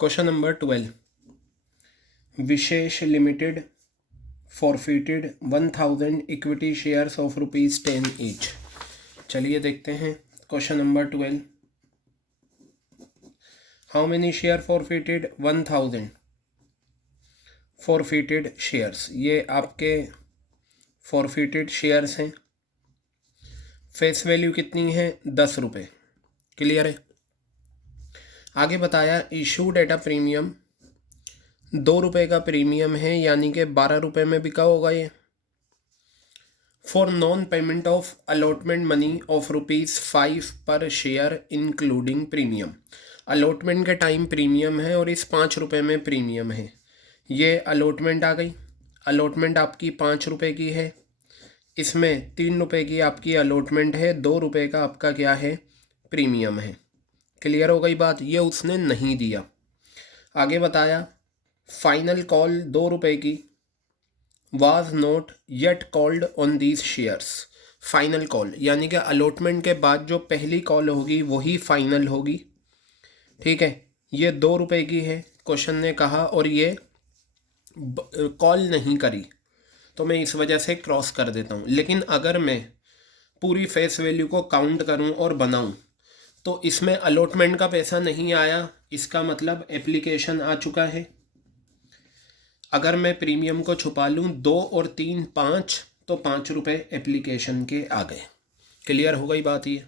Question number 12, Vishesh limited forfeited 1000 equity shares of ₹10 each. चलिए देखते हैं question number 12। How many share forfeited? 1000 forfeited shares, ये आपके forfeited shares हैं। फेस वैल्यू कितनी है? 10 रुपये। क्लियर है। आगे बताया इशूड एट अ प्रीमियम, 2 रुपये का प्रीमियम है, यानी कि 12 रुपये में बिका होगा ये। For non payment of allotment money of ₹5 पर शेयर इंक्लूडिंग प्रीमियम। अलॉटमेंट के टाइम प्रीमियम है और इस 5 रुपये में प्रीमियम है। ये अलॉटमेंट आ गई। अलॉटमेंट आपकी 5 रुपये की है, इसमें 3 रुपये की आपकी अलॉटमेंट है, 2 रुपये का आपका क्या है? प्रीमियम है। क्लियर हो गई बात? ये उसने नहीं दिया। आगे बताया फाइनल कॉल 2 रुपये की was not yet called on these shares. Final call यानी कि अलॉटमेंट के बाद जो पहली कॉल होगी वही फाइनल होगी। ठीक है, ये 2 रुपये की है क्वेश्चन ने कहा, और ये कॉल नहीं करी तो मैं इस वजह से क्रॉस कर देता हूँ। लेकिन अगर मैं पूरी फेस वैल्यू को काउंट करूँ और बनाऊँ तो इसमें अलॉटमेंट का पैसा नहीं आया, इसका मतलब एप्लीकेशन आ चुका है। अगर मैं प्रीमियम को छुपा लूँ 2 और 3 5, तो 5 रुपये एप्लीकेशन के आ गए। क्लियर हो गई बात ये?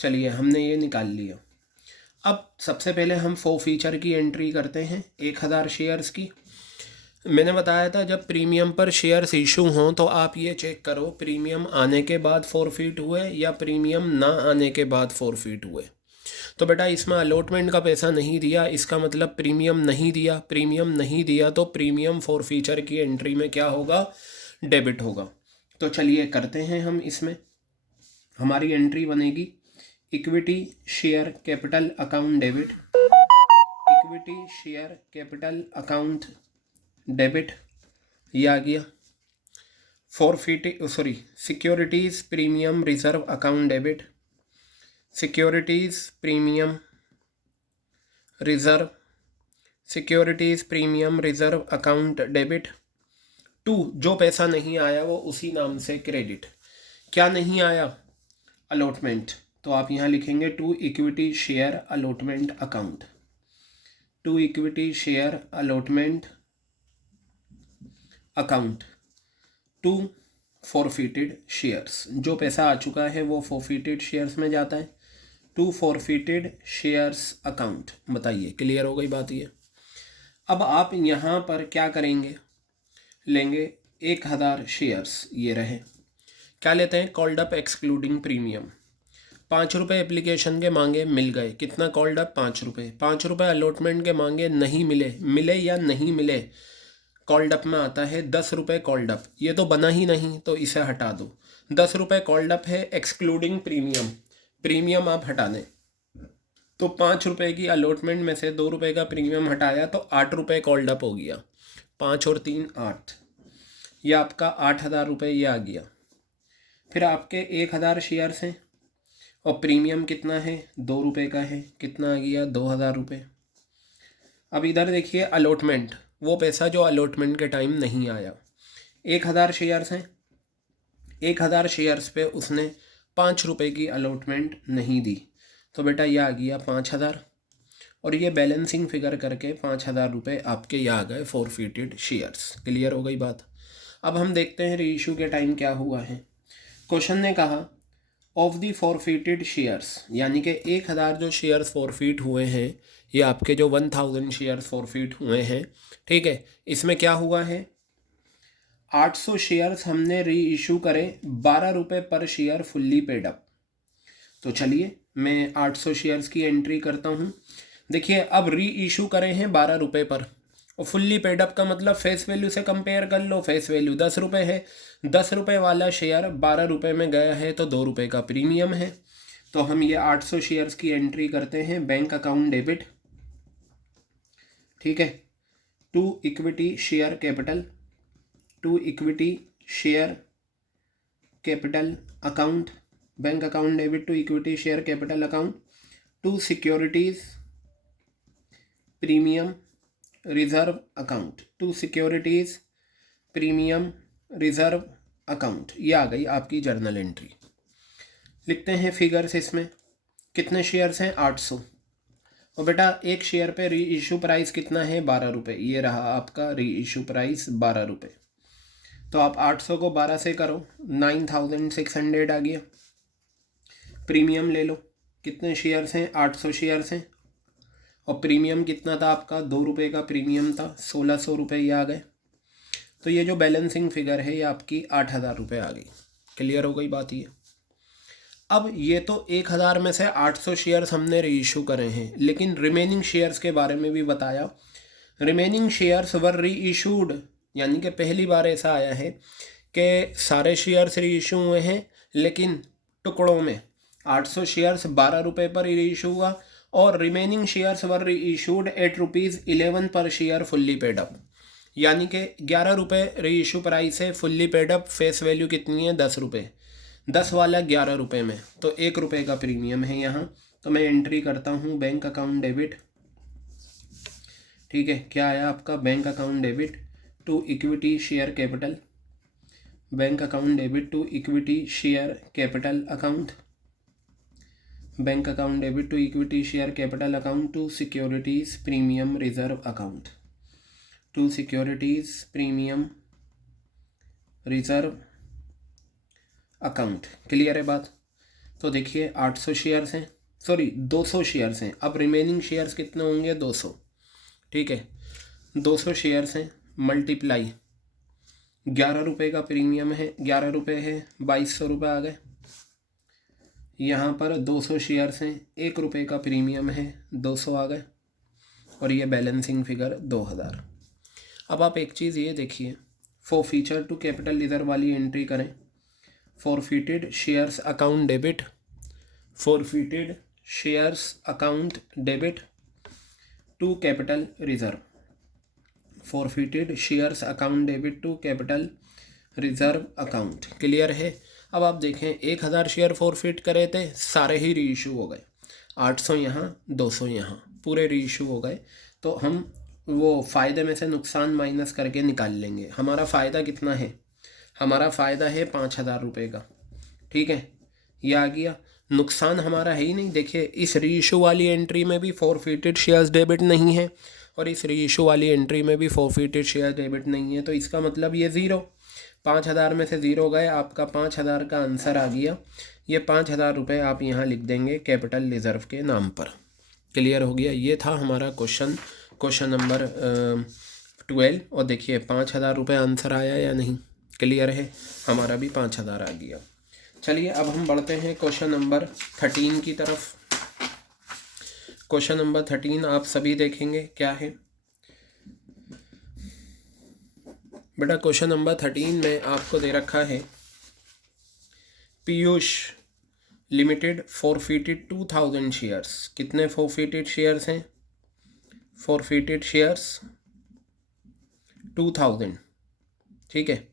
चलिए हमने ये निकाल लिया। अब सबसे पहले हम फीचर की एंट्री करते हैं 1000 शेयर्स की। मैंने बताया था जब प्रीमियम पर शेयर्स इशू हों तो आप ये चेक करो प्रीमियम आने के बाद फॉरफिट हुए या प्रीमियम ना आने के बाद फॉरफिट हुए। तो बेटा इसमें अलॉटमेंट का पैसा नहीं दिया, इसका मतलब प्रीमियम नहीं दिया। प्रीमियम नहीं दिया तो प्रीमियम फॉरफीचर की एंट्री में क्या होगा? डेबिट होगा। तो चलिए करते हैं हम। इसमें हमारी एंट्री बनेगी equity share capital account debit, equity share capital account debit, ये आ गया। Securities premium reserve account debit, securities premium reserve, securities premium reserve account debit. 2, जो पैसा नहीं आया वो उसी नाम से क्रेडिट। क्या नहीं आया? अलॉटमेंट। तो आप यहाँ लिखेंगे 2 equity share allotment account, 2 equity share allotment account, 2 forfeited shares. जो पैसा आ चुका है वो फॉरफिटेड शेयर्स में जाता है। 2 फॉरफिटेड शेयर्स अकाउंट। बताइए क्लियर हो गई बात ये? अब आप यहाँ पर क्या करेंगे? लेंगे 1000 शेयर्स, ये रहे। क्या लेते हैं? Called up excluding premium. 5 रुपये एप्लीकेशन के मांगे, मिल गए। कितना कॉल्ड अप? 5 रुपये। 5 रुपये अलॉटमेंट के मांगे, नहीं मिले। मिले या नहीं मिले, कॉल्ड अप में आता है 10 रुपये कॉल्ड अप। ये तो बना ही नहीं तो इसे हटा दो। 10 रुपये कॉल्ड अप है एक्सक्लूडिंग प्रीमियम, प्रीमियम आप हटा दें। तो 5 रुपये की अलॉटमेंट में से 2 रुपये का प्रीमियम हटाया तो 8 रुपये कॉल्ड अप हो गया। 5 और 3 8, ये आपका 8000 रुपये ये आ गया। फिर आपके 1000 शेयर्स हैं और प्रीमियम कितना है? 2 रुपये का है। कितना आ गया? 2000 रुपये। अब इधर देखिए अलॉटमेंट, वो पैसा जो अलॉटमेंट के टाइम नहीं आया। 1000 शेयर्स हैं, 1000 शेयर्स पे उसने 5 रुपये की अलॉटमेंट नहीं दी, तो बेटा ये आ गया 5000, और ये बैलेंसिंग फिगर करके 5000 रुपये आपके ये आ गए फॉरफिटेड शेयर्स। क्लियर हो गई बात? अब हम देखते हैं रीइशू के टाइम क्या हुआ है। क्वेश्चन ने कहा ऑफ दी फॉरफिटेड शेयर्स, यानी कि 1000 जो शेयर्स फॉरफिट हुए हैं, ये आपके जो 1000 शेयर्स फॉरफिट हुए हैं, ठीक है, इसमें क्या हुआ है? 800 शेयर्स हमने री इशू करे, 12 रुपये पर शेयर फुल्ली पेड अप। तो चलिए मैं 800 शेयर्स की एंट्री करता हूँ। देखिए अब री इशू करे हैं 12 रुपये पर, और फुल्ली पेड अप का मतलब फेस वैल्यू से कंपेयर कर लो। फेस वैल्यू 10 रुपये है, 10 रुपये वाला शेयर 12 रुपये में गया है तो 2 रुपये का प्रीमियम है। तो हम ये 800 शेयर्स की एंट्री करते हैं बैंक अकाउंट डेबिट। ठीक है, 2 equity share capital, 2 equity share capital account, bank account debit to equity share capital account. 2 securities premium reserve account to securities premium reserve account, ये आ गई आपकी जर्नल एंट्री। लिखते हैं फिगर्स इसमें। कितने शेयर्स हैं? 800। और बेटा एक शेयर पे री इशू प्राइस कितना है? 12 रुपये। ये रहा आपका री इशू प्राइस 12 रुपये। तो आप 800 को 12 से करो, 9600 आ गया। प्रीमियम ले लो, कितने शेयर्स हैं? 800 शेयर्स हैं। और प्रीमियम कितना था आपका? 2 रुपये का प्रीमियम था, 1600 रुपये ये आ गए। तो ये जो बैलेंसिंग फिगर है ये आपकी 8000 रुपये आ गई। क्लियर हो गई बात ये। अब ये तो 1000 में से 800 शेयर्स हमने री इशू करे हैं, लेकिन रिमेनिंग शेयर्स के बारे में भी बताया। रिमेनिंग शेयर्स वर री इशूड, यानी कि पहली बार ऐसा आया है कि सारे शेयर्स री इशू हुए हैं लेकिन टुकड़ों में। 800 शेयर्स 12 रुपये पर री इशू हुआ और रिमेनिंग शेयर्स वर री इशूड एट ₹11 पर शेयर फुल्ली पेड अप, यानी कि 11 रुपये री इशू प्राइस है, fully paid up face value कितनी है? 10 रुपये। 10 वाला 11 रुपये में, तो 1 रुपये का प्रीमियम है यहाँ। तो मैं एंट्री करता हूँ बैंक अकाउंट डेबिट। ठीक है, क्या आया आपका? Bank account debit to equity share capital, bank account debit to equity share capital account, bank account debit to equity share capital account to securities premium reserve account, to securities premium reserve account. Clear है बात? तो देखिए 800 shares हैं, sorry 200 shares हैं। अब remaining shares कितने होंगे? 200। ठीक है, 200 शेयर्स हैं मल्टीप्लाई 11 रुपये का प्रीमियम है, 11 रुपये है, 2200 रुपये आ गए। यहाँ पर 200 शेयर्स हैं, 1 रुपये का प्रीमियम है, 200 आ गए। और ये बैलेंसिंग फिगर 2000। अब आप एक चीज़ ये देखिए, फॉरफीचर टू कैपिटल रिजर्व वाली एंट्री करें। Forfeited shares account debit, forfeited shares account debit to capital reserve, forfeited shares account debit to capital reserve account. Clear है? अब आप देखें 1000 शेयर फॉरफिट करे थे, सारे ही री इशू हो गए। 800 यहाँ, 200 यहाँ, पूरे री इशू हो गए। तो हम वो फ़ायदे में से नुकसान माइनस करके निकाल लेंगे। हमारा फ़ायदा कितना है? हमारा फ़ायदा है 5000 रुपये का। ठीक है, ये आ गया। नुकसान हमारा है ही नहीं। देखिए इस री इशू वाली एंट्री में भी फॉरफिटेड शेयर्स डेबिट नहीं है और इस री इशू वाली एंट्री में भी फॉरफिटेड शेयर डेबिट नहीं है, तो इसका मतलब ये ज़ीरो। 5000 में से ज़ीरो गए, आपका 5000 का आंसर आ गया। ये 5000 रुपये आप यहाँ लिख देंगे कैपिटल रिजर्व के नाम पर। क्लियर हो गया? ये था हमारा क्वेश्चन नंबर 12। और देखिए 5000 रुपये आंसर आया या नहीं? क्लियर है? हमारा भी 5000 आ गया। चलिए अब हम बढ़ते हैं क्वेश्चन नंबर 13 की तरफ। क्वेश्चन नंबर 13 आप सभी देखेंगे क्या है बेटा। क्वेश्चन नंबर 13 में आपको दे रखा है पीयूष लिमिटेड फॉरफिटेड 2000 शेयर्स। कितने फॉरफिटेड शेयर्स हैं? Forfeited shares 2000। ठीक है,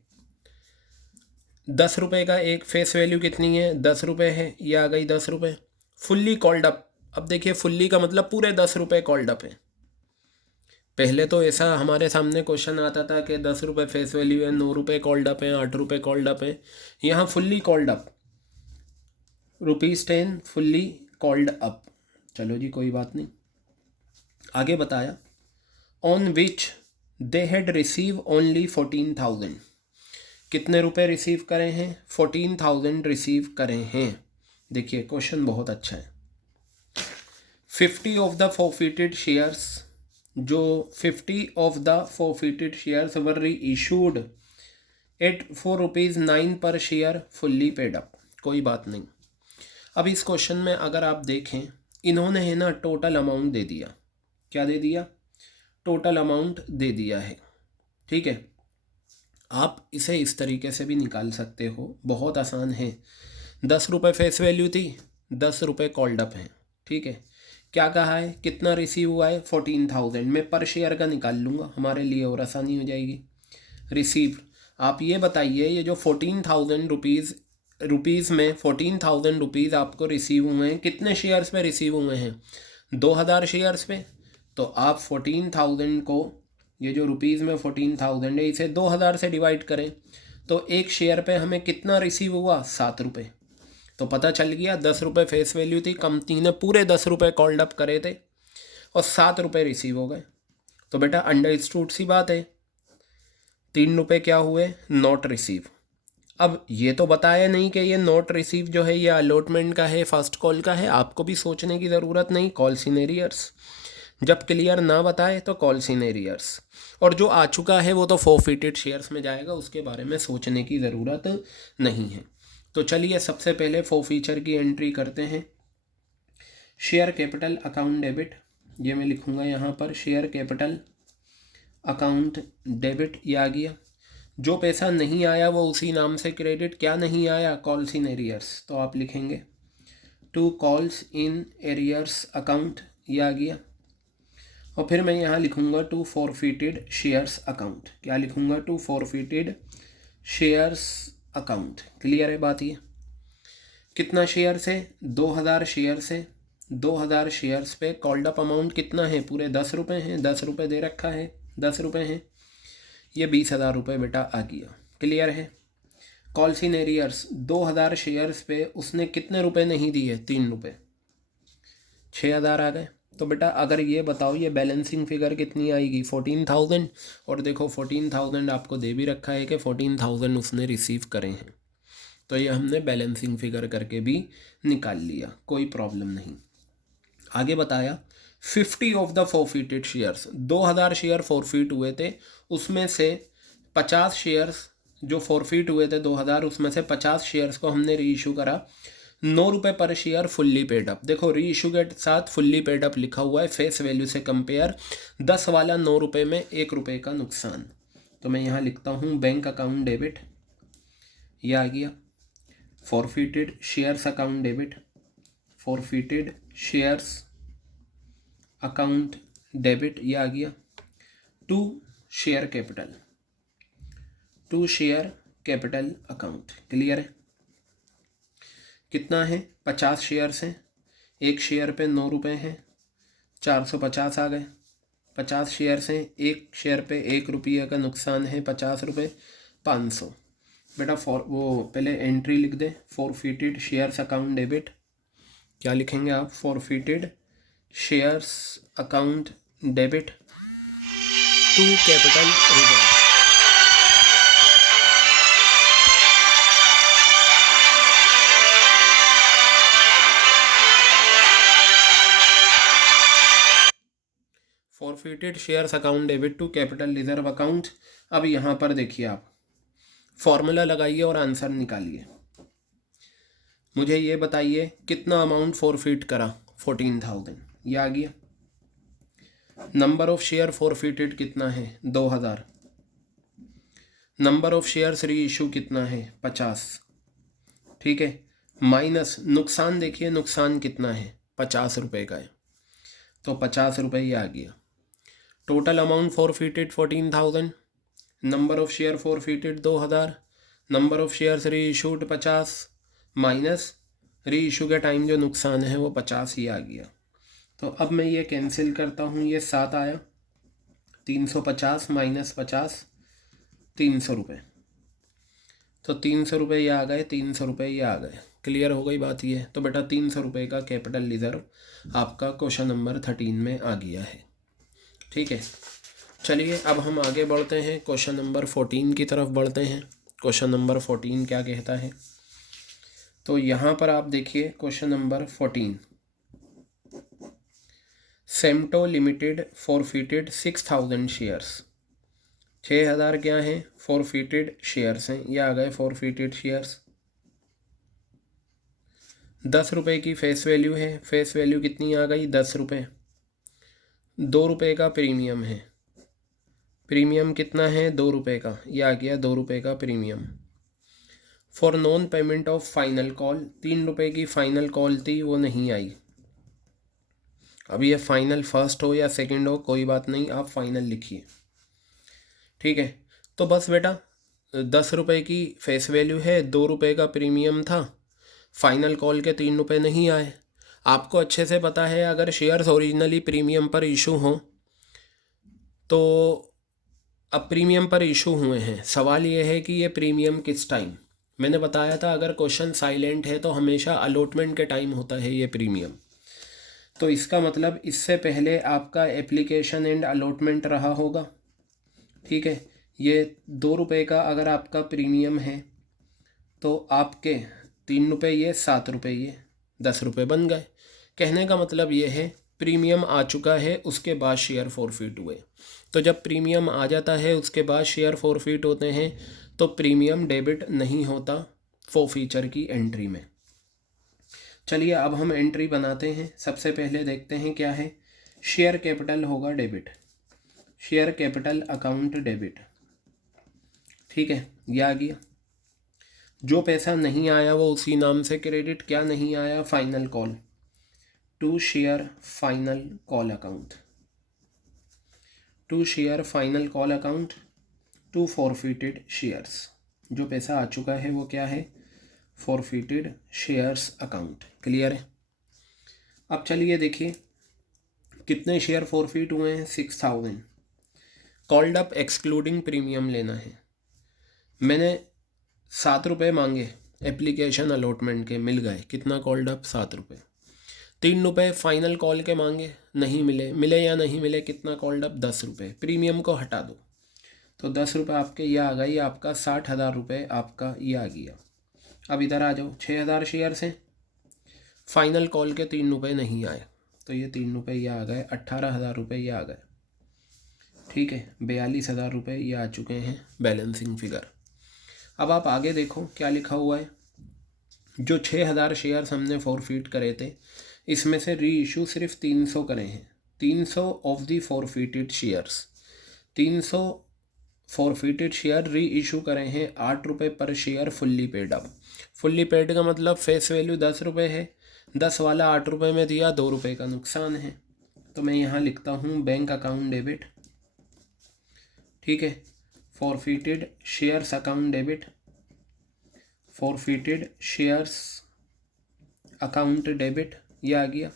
10 रुपये का एक फेस वैल्यू कितनी है? 10 रुपये है, ये आ गई 10 रुपये। Fully called up. अब देखिए फुल्ली का मतलब पूरे 10 रुपये कॉल्ड अप है। पहले तो ऐसा हमारे सामने क्वेश्चन आता था कि 10 रुपये फेस वैल्यू है, 9 रुपये कॉल्ड अप है, 8 रुपये कॉल्ड अप है। यहाँ fully called up, ₹10 fully called up. चलो जी कोई बात नहीं। आगे बताया on which they had receive only 14,000। कितने रुपए रिसीव करे हैं? 14,000 रिसीव करे हैं। देखिए क्वेश्चन बहुत अच्छा है। 50 ऑफ द फॉरफिटेड शेयर्स, जो 50 ऑफ द फॉरफिटेड शेयर्स वर री इशूड एट ₹4.9 पर शेयर फुल्ली पेड अप। कोई बात नहीं। अब इस क्वेश्चन में अगर आप देखें, इन्होंने है ना टोटल अमाउंट दे दिया। क्या दे दिया? टोटल अमाउंट दे दिया है। ठीक है, आप इसे इस तरीके से भी निकाल सकते हो, बहुत आसान है। 10 रुपये फेस वैल्यू थी, 10 रुपये कॉल्ड अप हैं। ठीक है, क्या कहा है? कितना रिसीव हुआ है? 14,000। मैं पर शेयर का निकाल लूँगा, हमारे लिए और आसानी हो जाएगी। रिसीव, आप ये बताइए, ये जो 14,000 रुपीज़ में 14,000 रुपीज़ आपको रिसीव हुए हैं, कितने शेयर्स पे रिसीव हुए हैं? 2000 शेयर्स पे। तो आप 14,000 को, ये जो रुपीज़ में 14,000 है, इसे 2,000 से डिवाइड करें तो एक शेयर पे हमें कितना रिसीव हुआ, 7 रुपये। तो पता चल गया 10 रुपये फेस वैल्यू थी, कंपनी ने पूरे 10 रुपये कॉल्ड अप करे थे और 7 रुपये रिसीव हो गए। तो बेटा अंडरस्टूड सी बात है, 3 रुपये क्या हुए, नॉट रिसीव। अब ये तो बताया नहीं कि ये नॉट रिसीव जो है ये अलॉटमेंट का है, फर्स्ट कॉल का है, आपको भी सोचने की ज़रूरत नहीं, कॉल्स इन एरियर्स। जब क्लियर ना बताए तो कॉल्स इन एरियर्स, और जो आ चुका है वो तो फॉरफिटेड शेयर्स में जाएगा, उसके बारे में सोचने की ज़रूरत नहीं है। तो चलिए सबसे पहले फॉरफीचर की एंट्री करते हैं। शेयर कैपिटल अकाउंट डेबिट, ये मैं लिखूँगा यहाँ पर, शेयर कैपिटल अकाउंट डेबिट, ये आ गया। जो पैसा नहीं आया वो उसी नाम से क्रेडिट, क्या नहीं आया, कॉल्स इन एरियर्स, तो आप लिखेंगे to calls in arrears account, ये आ गया। और फिर मैं यहाँ लिखूँगा टू फॉरफिटेड शेयर्स अकाउंट, क्या लिखूँगा, to forfeited shares account. Clear है बात ये? कितना शेयर से, 2,000 शेयर से, 2,000 शेयर्स पे कॉल्ड अप अमाउंट कितना है, पूरे 10 रुपये हैं, 10 रुपये दे रखा है, 10 रुपये हैं, ये 20,000 रुपये बेटा आ गया। क्लियर है? कॉल्स इन एरियर्स, 2,000 शेयर्स पे उसने कितने रुपए नहीं दिए, 3 रुपये, 6,000 आ गए। तो बेटा अगर ये बताओ ये बैलेंसिंग फिगर कितनी आएगी, 14,000, और देखो 14,000 आपको दे भी रखा है कि 14,000 उसने रिसीव करे हैं, तो ये हमने बैलेंसिंग फिगर करके भी निकाल लिया, कोई प्रॉब्लम नहीं। आगे बताया 50 of the forfeited shares, 2,000 share forfeit हुए थे, उसमें से 50 शेयर्स जो फॉरफिट हुए थे 2,000, उसमें से 50 शेयर्स को हमने री इशू करा, 9 रुपये पर शेयर फुल्ली पेड अप। देखो री इशू के साथ फुल्ली पेड अप लिखा हुआ है, फेस वैल्यू से कंपेयर, 10 वाला 9 रुपये में 1 रुपये का नुकसान। तो मैं यहाँ लिखता हूँ बैंक अकाउंट डेबिट, ये आ गया। Forfeited shares account debit, forfeited shares account debit, ये आ गया। To share capital, to share capital account. Clear है? कितना है, 50 शेयर्स हैं, एक शेयर पे 9 रुपये हैं, 450 आ गए। 50 शेयर्स हैं, एक शेयर पे 1 रुपये का नुकसान है, 50 रुपये, 500। बेटा वो पहले एंट्री लिख दे, फॉरफिटेड शेयर्स अकाउंट डेबिट, क्या लिखेंगे आप, forfeited shares account debit to capital reserve. Forfeited shares account debit to capital reserve account. अब यहाँ पर देखिए आप फॉर्मूला लगाइए और आंसर निकालिए। मुझे ये बताइए कितना अमाउंट फॉरफिट करा, 14,000, ये आ गया। नंबर ऑफ शेयर फॉरफिटेड कितना है, 2,000। नंबर ऑफ शेयर्स री इशू कितना है, 50। ठीक है, माइनस नुकसान, देखिए नुकसान कितना है, 50 रुपये का है, तो 50 रुपये ये आ गया। Total amount forfeited 14,000, number of share forfeited 2,000, number of shares री इशूड 50, माइनस री इशू के टाइम जो नुकसान है वो 50 ही आ गया। तो अब मैं ये कैंसिल करता हूँ, ये 7 आया, 350 माइनस 50, 300 रुपये, तो 300 रुपये ये आ गए, 300 रुपये ये आ गए। क्लियर हो गई बात ये? तो बेटा 300 रुपये का कैपिटल रिजर्व आपका क्वेश्चन नंबर 13 में आ गया है। ठीक है, चलिए अब हम आगे बढ़ते हैं, क्वेश्चन नंबर 14 की तरफ बढ़ते हैं। क्वेश्चन नंबर 14 क्या कहता है, तो यहाँ पर आप देखिए क्वेश्चन नंबर 14, सेम्टो लिमिटेड फॉरफिटेड 6,000 शेयर्स, 6,000 क्या हैं, फॉरफिटेड शेयर्स हैं, ये आ गए फॉरफिटेड शेयर्स। 10 रुपये की फेस वैल्यू है, फेस वैल्यू कितनी आ गई, 10 रुपये। 2 रुपये का प्रीमियम है, प्रीमियम कितना है, 2 रुपये का, ये आ गया 2 रुपये का premium. For non payment of final call, 3 रुपये की फाइनल कॉल थी वो नहीं आई। अब ये फाइनल फर्स्ट हो या सेकंड हो कोई बात नहीं, आप फाइनल लिखिए। ठीक है, तो बस बेटा 10 रुपये की फेस वैल्यू है, 2 रुपये का प्रीमियम था, फाइनल कॉल के 3 रुपये नहीं आए। आपको अच्छे से पता है अगर शेयर्स ओरिजिनली प्रीमियम पर इशू हों तो अब प्रीमियम पर इशू हुए हैं, सवाल ये है कि ये प्रीमियम किस टाइम। मैंने बताया था अगर क्वेश्चन साइलेंट है तो हमेशा अलॉटमेंट के टाइम होता है ये प्रीमियम। तो इसका मतलब इससे पहले आपका एप्लीकेशन एंड अलॉटमेंट रहा होगा, ठीक है। ये 2 रुपये का अगर आपका प्रीमियम है तो आपके 3 रुपये ये 7 रुपये ये 10 रुपये बन गए। कहने का मतलब ये है प्रीमियम आ चुका है उसके बाद शेयर फॉरफिट हुए। तो जब प्रीमियम आ जाता है उसके बाद शेयर फॉरफिट होते हैं तो प्रीमियम डेबिट नहीं होता फॉरफीचर की एंट्री में। चलिए अब हम एंट्री बनाते हैं। सबसे पहले देखते हैं क्या है। शेयर कैपिटल होगा debit, share capital account debit, ठीक है, ये आ गया। जो पैसा नहीं आया वो उसी नाम से क्रेडिट। क्या नहीं आया? Final call to share final call account, to share final call account to forfeited shares. जो पैसा आ चुका है वो क्या है? Forfeited shares account. क्लियर है? अब चलिए देखिए कितने शेयर फॉरफिट हुए हैं। 6000 कॉल्ड अप एक्सक्लूडिंग प्रीमियम लेना है। मैंने 7 रुपये मांगे एप्लीकेशन अलॉटमेंट के, मिल गए। कितना कॉल्ड अप? 7 रुपये। 3 रुपये फाइनल कॉल के मांगे, नहीं मिले। मिले या नहीं मिले? कितना कॉल्ड अप? 10 रुपये। प्रीमियम को हटा दो तो 10 रुपये आपके ये आ गई, आपका 60,000 रुपये आपका ये आ गया। अब इधर आ जाओ, 6,000 शेयर्स हैं, फाइनल कॉल के 3 रुपये नहीं आए तो ये 3 रुपये ये आ गए, 18,000 रुपये ये आ गए, ठीक है। 42,000 रुपये ये आ चुके हैं बैलेंसिंग फिगर। अब आप आगे देखो क्या लिखा हुआ है। जो 6,000 शेयर्स हमने फॉरफिट करे थे इसमें से री इशू सिर्फ 300 करे हैं। 300 of the forfeited shares, 300 forfeited share री इशू करे हैं 8 रुपये पर share fully paid up. Fully paid का मतलब फेस वैल्यू 10 रुपये है, 10 वाला 8 रुपये में दिया, 2 रुपये का नुकसान है। तो मैं यहाँ लिखता हूँ बैंक अकाउंट डेबिट, ठीक है, forfeited shares account debit, forfeited shares account debit, ये आ गया।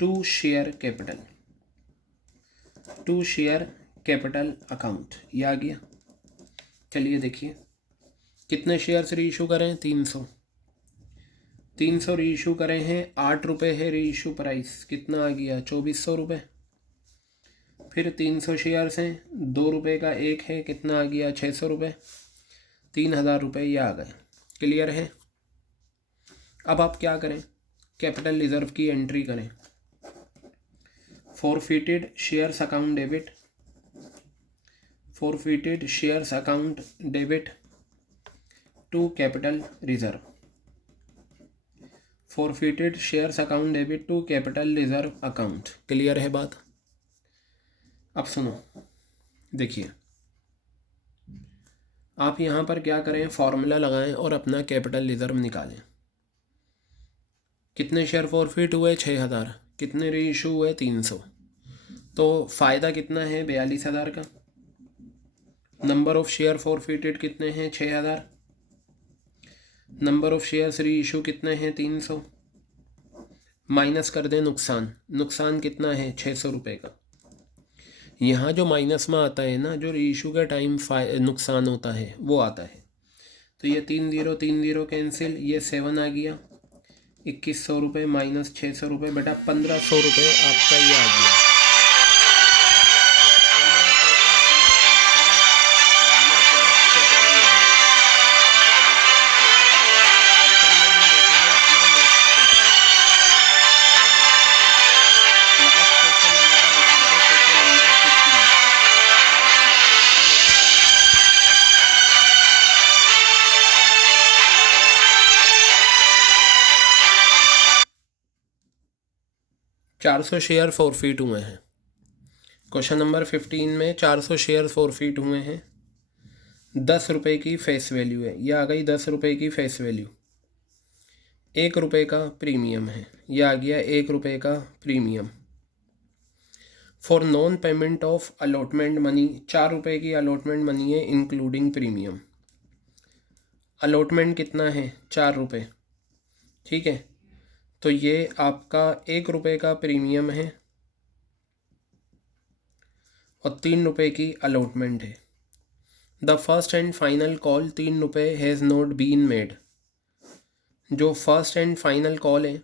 To share capital, to share capital account, ये आ गया। चलिए देखिए कितने शेयर्स री इशू करें? 300। 300 री इशू करें हैं, 8 रुपये है री इशू प्राइस, कितना आ गया? 2400 रुपये। फिर 300 शेयर्स हैं, 2 रुपये का एक है, कितना आ गया? 600 रुपये। 3,000 रुपये ये आ गए। क्लियर है? अब आप क्या करें? कैपिटल रिजर्व की एंट्री करें। Forfeited shares account debit, forfeited shares account debit to capital reserve, forfeited shares account debit to capital reserve account. Clear है बात? अब सुनो, देखिए आप यहाँ पर क्या करें, फॉर्मूला लगाएं और अपना कैपिटल रिजर्व निकालें। कितने शेयर फॉरफिट हुए? 6,000। कितने री इशू हुए? 300। तो फ़ायदा कितना है? 42,000 का। नंबर ऑफ शेयर फॉरफिटेड कितने हैं? 6,000। नंबर ऑफ शेयर्स री इशू कितने हैं? 300। माइनस कर दें नुकसान, नुकसान कितना है? 600 रुपये का। यहाँ जो माइनस में आता है ना, जो री इशू के टाइम नुकसान होता है वो आता है। तो ये 3 0 कैंसिल, ये 7 आ गया। 2100 रुपये माइनस 600 रुपये, बेटा 1500 रुपये आपका ये आ गया। 400 शेयर फॉरफिट हुए हैं। क्वेश्चन नंबर 15 में 400 शेयर फॉरफिट हुए हैं। 10 रुपये की फेस वैल्यू है, यह आ गई 10 रुपये की फेस वैल्यू। 1 रुपये का प्रीमियम है, यह आ गया 1 रुपये का premium. For non payment of allotment money, 4 रुपये की अलॉटमेंट मनी है इंक्लूडिंग प्रीमियम। अलॉटमेंट कितना है? 4 रुपये, ठीक है। तो ये आपका 1 रुपये का प्रीमियम है और 3 रुपये की अलॉटमेंट है। The first and final call 3 रुपये हैज़ नॉट बीन मेड। जो फर्स्ट एंड फाइनल कॉल है,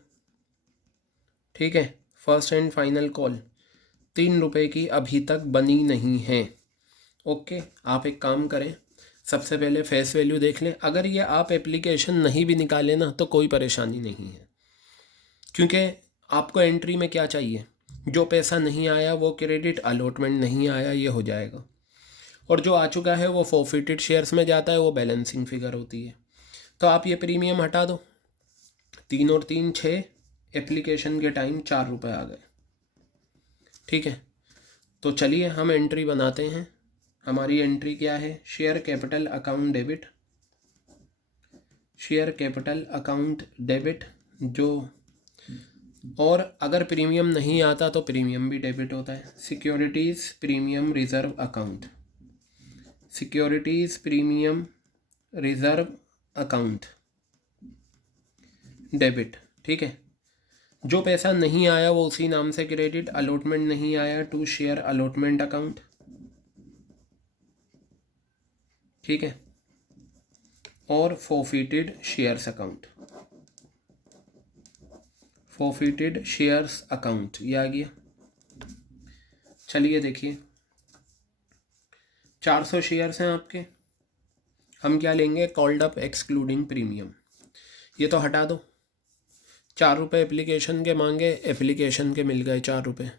ठीक है, फर्स्ट एंड फाइनल कॉल 3 रुपये की अभी तक बनी नहीं है। ओके, आप एक काम करें, सबसे पहले फेस वैल्यू देख लें। अगर ये आप एप्लीकेशन नहीं भी निकालें ना तो कोई परेशानी नहीं है, क्योंकि आपको एंट्री में क्या चाहिए, जो पैसा नहीं आया वो क्रेडिट, अलॉटमेंट नहीं आया ये हो जाएगा, और जो आ चुका है वो फॉरफिटेड शेयर्स में जाता है, वो बैलेंसिंग फिगर होती है। तो आप ये प्रीमियम हटा दो, 3 और 3 6, एप्लीकेशन के टाइम 4 रुपये आ गए। ठीक है, तो चलिए हम एंट्री बनाते हैं। हमारी एंट्री क्या है, share capital account debit, share capital account debit जो, और अगर प्रीमियम नहीं आता तो प्रीमियम भी डेबिट होता है। Securities premium reserve account, securities premium reserve account debit. ठीक है, जो पैसा नहीं आया वो उसी नाम से क्रेडिट, अलॉटमेंट नहीं आया टू शेयर अलॉटमेंट अकाउंट। ठीक है, और forfeited shares account, forfeited shares account ये आ गया। चलिए देखिए, 400 शेयर्स हैं आपके, हम क्या लेंगे, कॉल्ड अप एक्सक्लूडिंग प्रीमियम, ये तो हटा दो। 4 रुपये एप्लीकेशन के मांगे, एप्लीकेशन के मिल गए 4 रुपये।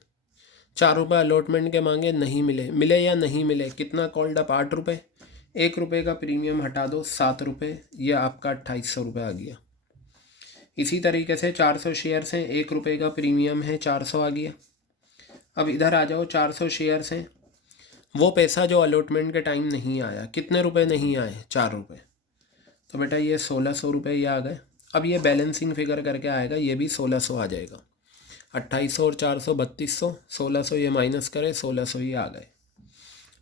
4 रुपये अलॉटमेंट के मांगे, नहीं मिले, मिले या नहीं मिले, कितना कॉल्ड अप 8 रुपये, 1 रुपये का प्रीमियम हटा दो, 7 रुपये, ये आपका 2800 रुपये आ गया। इसी तरीके से 400 शेयर्स हैं, 1 रुपये का प्रीमियम है, 400 आ गया। अब इधर आ जाओ, 400 शेयर्स हैं, वो पैसा जो अलॉटमेंट के टाइम नहीं आया, कितने रुपए नहीं आए, 4 रुपये, तो बेटा ये 1600 रुपये ये आ गए। अब ये बैलेंसिंग फिगर करके आएगा, ये भी 1600 आ जाएगा। 2800 और 400 3200, 1600 ये माइनस करें, 1600 ये आ गए।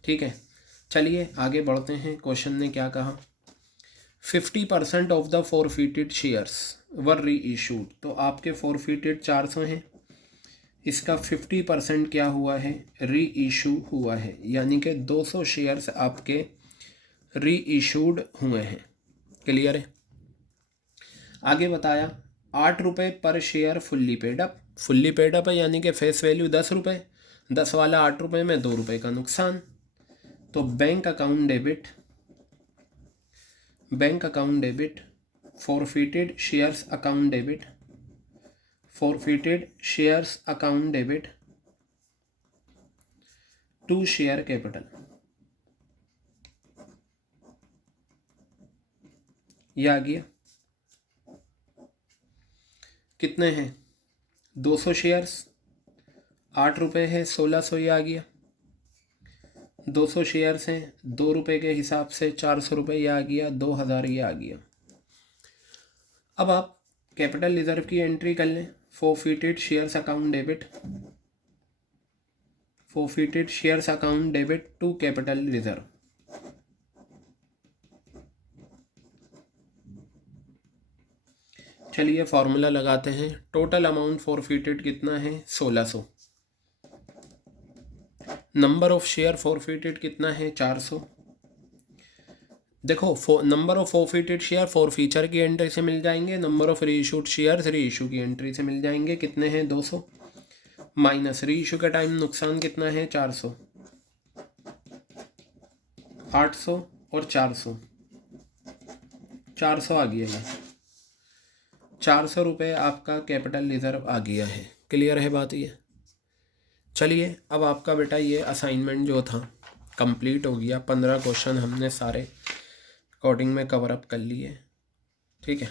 ठीक है, चलिए आगे बढ़ते हैं। क्वेश्चन ने क्या कहा, 50% ऑफ द फॉरफिटेड शेयर्स वर री इशूड। तो आपके फॉरफिटेड 400 हैं, इसका 50% क्या हुआ है, री इशू हुआ है, यानी कि 200 शेयर्स आपके री इशूड हुए हैं। क्लियर है। आगे बताया 8 रुपये पर share fully paid up, fully paid up है यानी कि फेस वैल्यू 10 रुपये, 10 वाला 8 रुपये में 2 रुपये का नुकसान। तो bank account debit, bank account debit, forfeited shares account debit, forfeited shares account debit to share capital, ये आ गया। कितने हैं, 200 शेयर्स, 8 रुपये है, 1600 ये आ गया। 200 शेयर्स हैं, 2 रुपये के हिसाब से 400 रुपये ये आ गया, 2000 ये आ गया। अब आप कैपिटल रिजर्व की एंट्री कर लें, forfeited shares account debit, forfeited shares account debit to capital reserve. चलिए फॉर्मूला लगाते हैं। टोटल अमाउंट फॉरफिटेड कितना है, 1600। नंबर ऑफ शेयर फॉरफिटेड कितना है, 400। देखो, number of forfeited share forfeiture की एंट्री से मिल जाएंगे, नंबर ऑफ री इशूड शेयर्स री इशू की एंट्री से मिल जाएंगे। कितने हैं, 200 माइनस री इशू का टाइम नुकसान कितना है, 400, 800 और 400, 400 आ गया है। 400 रुपये आपका कैपिटल रिजर्व आ गया है। क्लियर है बात ये। चलिए अब आपका बेटा ये असाइनमेंट जो था कंप्लीट हो गया। 15 क्वेश्चन हमने सारे अकॉर्डिंग में कवर अप कर लिए। ठीक है।